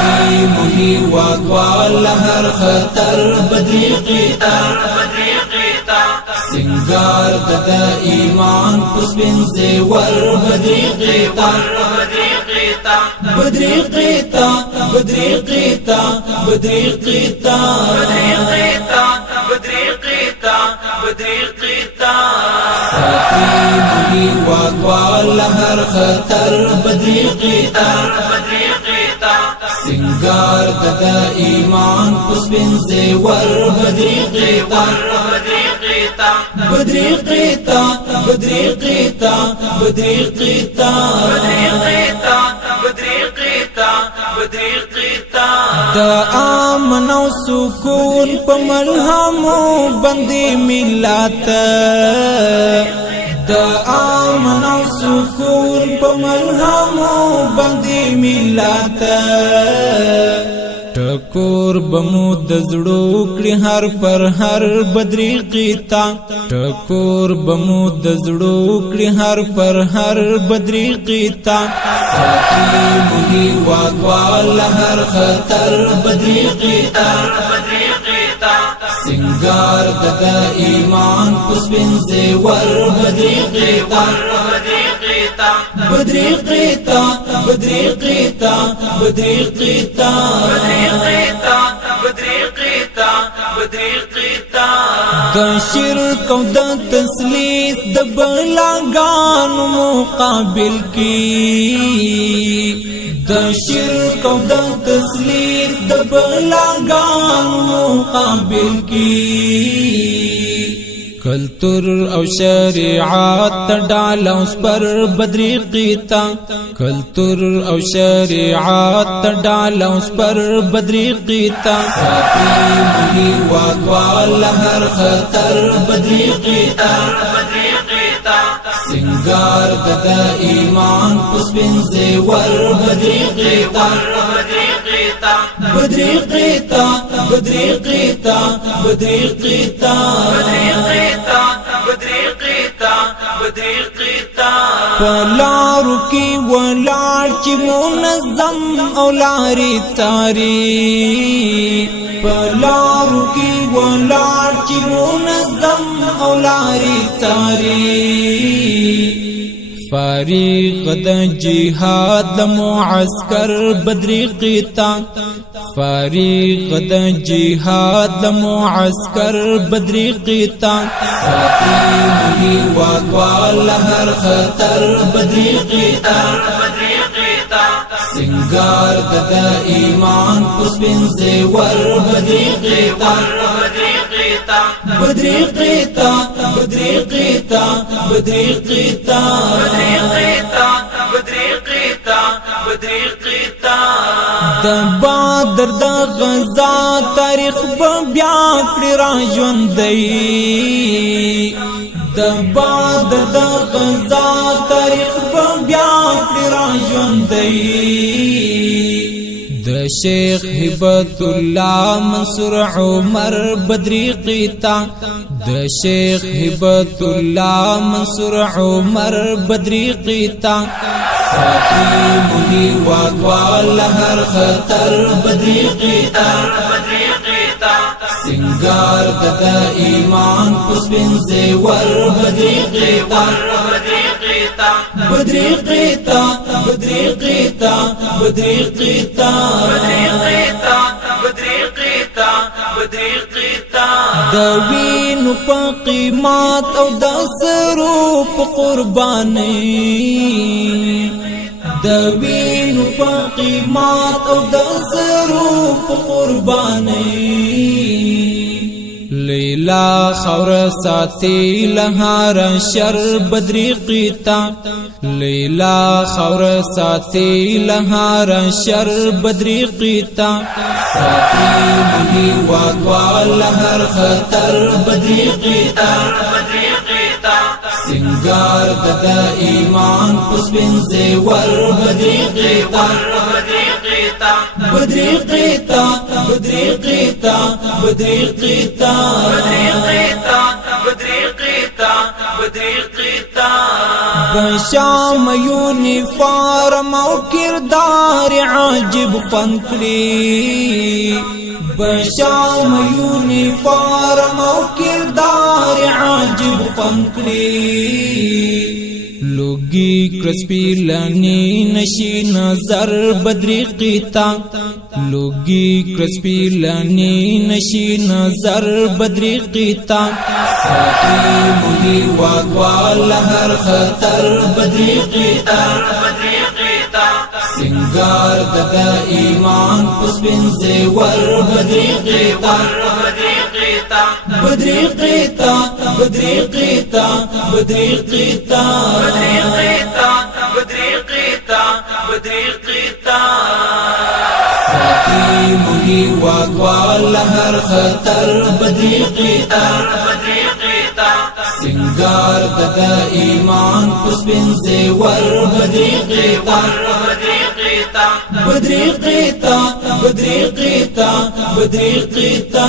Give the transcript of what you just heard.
ساتي مهي واقوال هر خطر بدری قیتا سنگار ددا ایمان پسپن زیور بدری قیتا بدری قیتا بدری قیتا بدری قیتا ساتي مهي واقوال هر خطر بدری قیتا سنگار ددا ایمان پسپن زیور بدری قیتا بدری قیتا بدری قیتا بدری قیتا دا امن او سکون په ملهمو بندي ملت دا امن او سکون په ملهمو بندي ملت ټکور بمو د زړو کړي هر پر هر بدری قیتا ټکور بمو د زړو کړي هر پر هر بدری قیتا ساتي مهي واقوال هر خطر بدری قیتا سنگار ددا ایمان پسپن زیور بدری قیتا بدری قیتا بدری قیتا بدری قیتا د شرک او د تسلیث د بلاګانو مقابل کی د شرک او د تسلیث د بلاګانو مقابل کی کلتور او شریعت ډالوس پر بدری قیتا کلتور او شریعت ډالوس پر بدری قیتا ساتي مهي واقوال هر خطر بدری قیتا سنگار ددا ایمان پسپن زیور بدری قیتا بدری قیتا بدری قیتا بدری قیتا پلارو کی ولار چی منظم اولاری تاری پلارو کی ولار چی منظم اولاری تاری فارغ د جهاد معسكر بدری قیتا فارغ د جهاد معسكر بدری قیتا ساتي مهي واقوال هر خطر بدری قیتا سنگار ددا ایمان پسپن زیور بدری قیتا بدری قیتا بدری قیتا بدری قیتا د بدر د غزا تاریخ بیا کړی را ژوندۍ د بدر د غزا تاریخ بیا کړی را ژوندۍ د شیخ هبت الله منصور عمر بدری قیتا د شیخ هبت الله منصور عمر بدری قیتا ساتي مهي واقوال هر خطر بدری قیتا سنگار ددا ایمان پسپن زیور بدری قیتا بدری قیتا بدری قیتا بدری قیتا د وینو په قیمت او د سرو په قرباني د وینو په قیمت او د سرو په قرباني لیلا خور ساتي لهار شر بدری قیتا لیلا خور ساتي لهار شر بدری قیتا ساتي مهي واقوال هر خطر بدری قیتا سنگار ددا ایمان پسپن زیور بدری قیتا بدری قیتا بدری قیتا بدری قیتا بدرقیتا بشام یونیفارم او کردار عجب فنکلی بشام یونیفارم او کردار عجب فنکلی لوگی کرسپی لانی نشی نظر بدرقیتا لوگی کرسپی لانی نشی نظر بدرقیتا ساقی مهی واگوال هر خطر بدرقیتا سنگار ددا ایمان پس بن زیور بدرقیتا بدرقیتا بدرقیتا بدرقیتا ساقی مهی واگوال هر خطر بدرقیتا سنگار ددا ایمان پس بن زیور بدرقیتا بدرقیتا بدرقیتا بدرقیتا بدرقیتا